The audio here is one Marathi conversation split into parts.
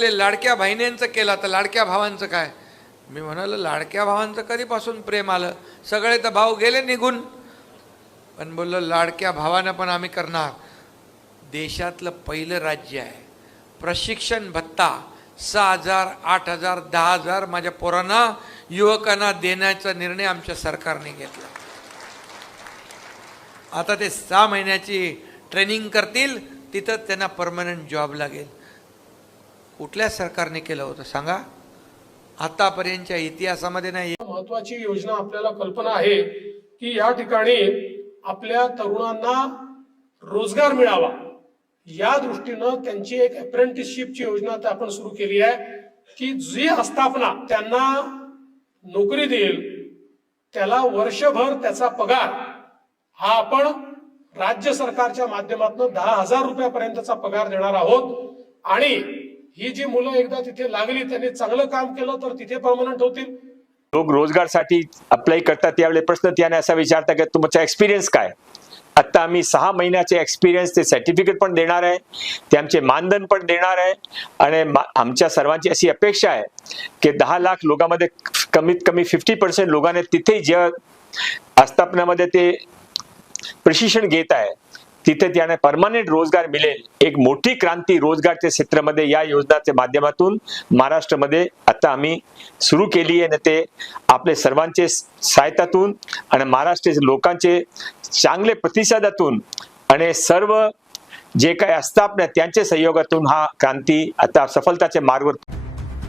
ले- लाडक्या बहिणींचं केलं तर लाडक्या भावांचं काय? मी म्हणाल लाडक्या भावांचं कधीपासून प्रेम आलं? सगळे तर भाऊ गेले निघून. पण बोललो लाडक्या भावानं पण आम्ही करणार. देशातलं पहिलं राज्य आहे. प्रशिक्षण भत्ता सहा हजार आठ हजार दहा हजार माझ्या पोरांना युवकांना देण्याचा निर्णय आमच्या सरकारने घेतला. आता ते सहा महिन्याची ट्रेनिंग करतील तिथं त्यांना परमनंट जॉब लागेल. कुठल्या सरकारने केलं होतं सांगा? आतापर्यंतच्या इतिहासामध्ये नाही. महत्वाची योजना आपल्याला कल्पना आहे की या ठिकाणी आपल्या तरुणांना रोजगार मिळावा. या दृष्टीनं त्यांची एक अप्रेंटिसशिपची योजना आपण सुरू केली आहे की जी आस्थापना त्यांना नोकरी देईल त्याला वर्षभर त्याचा पगार हा आपण राज्य सरकारच्या माध्यमातून दहा हजार रुपयापर्यंतचा पगार देणार आहोत. आणि ही जी मुलं एकदा तिथे लागली त्यांनी चांगलं काम केलं तर तिथे परमनंट होतील लोक रोजगारसाठी अप्लाय करतात त्यावेळेस प्रश्न त्याने असा विचारता की तुमचा एक्सपिरियन्स काय? आत्ता आम्ही सहा महिन्याचे एक्सपिरियन्स ते सर्टिफिकेट पण देणार आहे ते आमचे मानधन पण देणार आहे आणि मा- आमच्या सर्वांची अशी अपेक्षा आहे की दहा लाख लोकांमध्ये कमीत कमी फिफ्टी पर्सेंट लोकांनी तिथे ज्या आस्थापनामध्ये ते प्रशिक्षण घेत आहे तिथे त्याने परमनंट रोजगार मिळेल. एक मोठी क्रांती रोजगारच्या क्षेत्रामध्ये या योजनाच्या माध्यमातून महाराष्ट्रामध्ये आता आम्ही सुरू केली आहे ते आपले सर्वांचे सहायतातून आणि महाराष्ट्राचे लोकांचे चांगले प्रतिसादातून आणि सर्व जे काही आस्थापना त्यांच्या सहयोगातून हा क्रांती आता सफलताच्या मार्गावर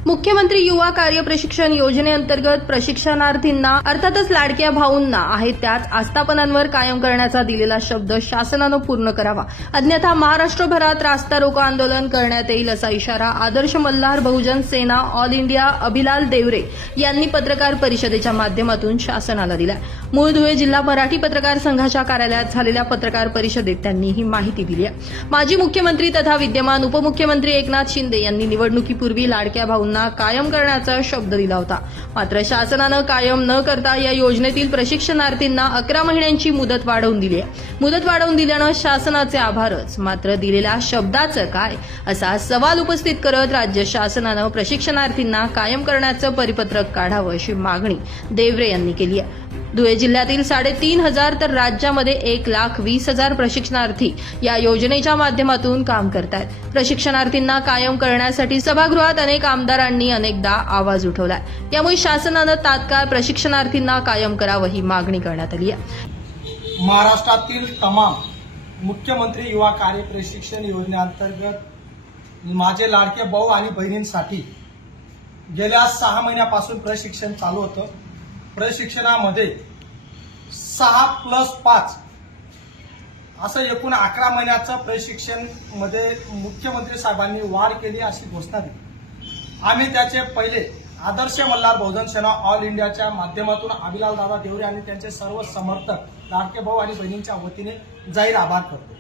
मुख्यमंत्री युवा कार्य प्रशिक्षण योजनेअंतर्गत प्रशिक्षणार्थींना अर्थातच लाडक्या भाऊंना आहे त्याच आस्थापनांवर कायम करण्याचा दिलेला शब्द शासनानं पूर्ण करावा. अन्यथा महाराष्ट्रभरात रास्ता रोको आंदोलन करण्यात येईल असा इशारा आदर्श मल्हार बहुजन सेना ऑल इंडिया अभिलाल देवरे यांनी पत्रकार परिषदेच्या माध्यमातून शासनाला दिला मूळ धुळे जिल्हा मराठी पत्रकार संघाच्या कार्यालयात झालेल्या पत्रकार परिषदेत त्यांनी ही माहिती दिली आहे. माजी मुख्यमंत्री तथा विद्यमान उपमुख्यमंत्री एकनाथ शिंदे यांनी निवडणुकीपूर्वी लाडक्या भाऊंना कायम करण्याचा शब्द दिला होता. मात्र शासनानं कायम न करता या योजनेतील प्रशिक्षणार्थींना अकरा महिन्यांची मुदत वाढवून दिली आहे. मुदत वाढवून दिल्यानं शासनाचे आभारच. मात्र दिलेल्या शब्दाचं काय असा सवाल उपस्थित करत राज्य शासनानं प्रशिक्षणार्थींना कायम करण्याचं परिपत्रक काढावं अशी मागणी देवरे यांनी केली आहे. धुळे जिल्ह्यातील साडेतीन हजार तर राज्यामध्ये एक लाख वीस हजार प्रशिक्षणार्थी या योजनेच्या माध्यमातून काम करतायत. प्रशिक्षणार्थींना कायम करण्यासाठी सभागृहात अनेक आमदार आमदारांनी अनेकदा आवाज उठवलाय. त्यामुळे शासनानं तात्काळ प्रशिक्षणार्थींना कायम करावं ही मागणी करण्यात आली आहे. महाराष्ट्रातील तमाम मुख्यमंत्री युवा कार्य प्रशिक्षण योजनेअंतर्गत माझे लाडके भाऊ आणि बहिणींसाठी गेल्या सहा महिन्यापासून प्रशिक्षण चालू होतं. प्रशिक्षणामध्ये सहा प्लस पाच असं एकूण अकरा महिन्याचं प्रशिक्षणमध्ये मुख्यमंत्री साहेबांनी वाढ केली अशी घोषणा दिली. आम्ही त्याचे पहिले आदर्श मल्हार बहुजन सेना ऑल इंडियाच्या माध्यमातून अभिलाल दादा देवरे आणि त्यांचे सर्व समर्थक लाडके भाऊ आणि बहिणींच्या वतीने जाहीर आभार करतो.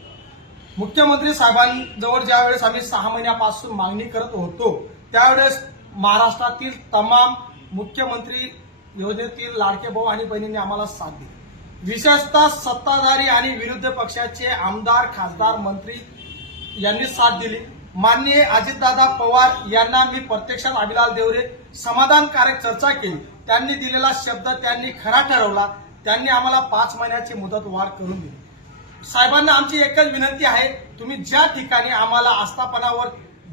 मुख्यमंत्री साहेबांजवळ ज्या वेळेस आम्ही सहा महिन्यापासून मागणी करत होतो त्यावेळेस महाराष्ट्रातील तमाम मुख्यमंत्री योजनेतील लाडके भाऊ आणि बहिणींनी आम्हाला साथ दिली. विशेषतः सत्ताधारी आणि विरुद्ध पक्षाचे आमदार खासदार मंत्री यांनी साथ दिली. माननीय अजितदादा पवार यांना मी प्रत्यक्षात अभिलाल देवरे समाधानकारक चर्चा केली. त्यांनी दिलेला शब्द त्यांनी खरा ठरवला. त्यांनी आम्हाला पाच महिन्याची मुदत वाढ करून दिली. साहेबांना आमची एकच विनंती आहे तुम्ही ज्या ठिकाणी आम्हाला आस्थापनावर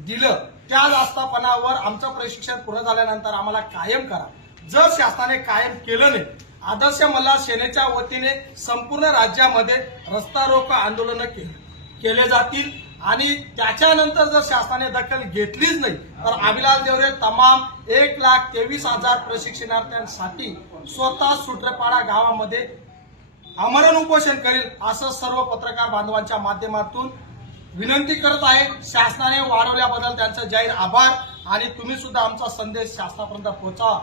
दिलं त्याच आस्थापनावर आमचं प्रशिक्षण पूर्ण झाल्यानंतर आम्हाला कायम करा. जर शासनाने कायम केलं नाही आदर्श मल्हार सेनेच्या वतीने संपूर्ण राज्यामध्ये रस्ता रोको आंदोलन केले जातील. आणि त्याच्यानंतर जर शासनाने दखल घेतलीच नाही तर अभिलाल देवरे तमाम एक लाख तेवीस हजार प्रशिक्षणार्थ्यांसाठी स्वतः सुट्रेपाडा गावामध्ये आमरण उपोषण करील असं सर्व पत्रकार बांधवांच्या माध्यमातून विनंती करत आहे. शासनाने वाढवल्याबद्दल त्यांचा जाहीर आभार आणि तुम्ही सुद्धा आमचा संदेश शासनापर्यंत पोहोचावा.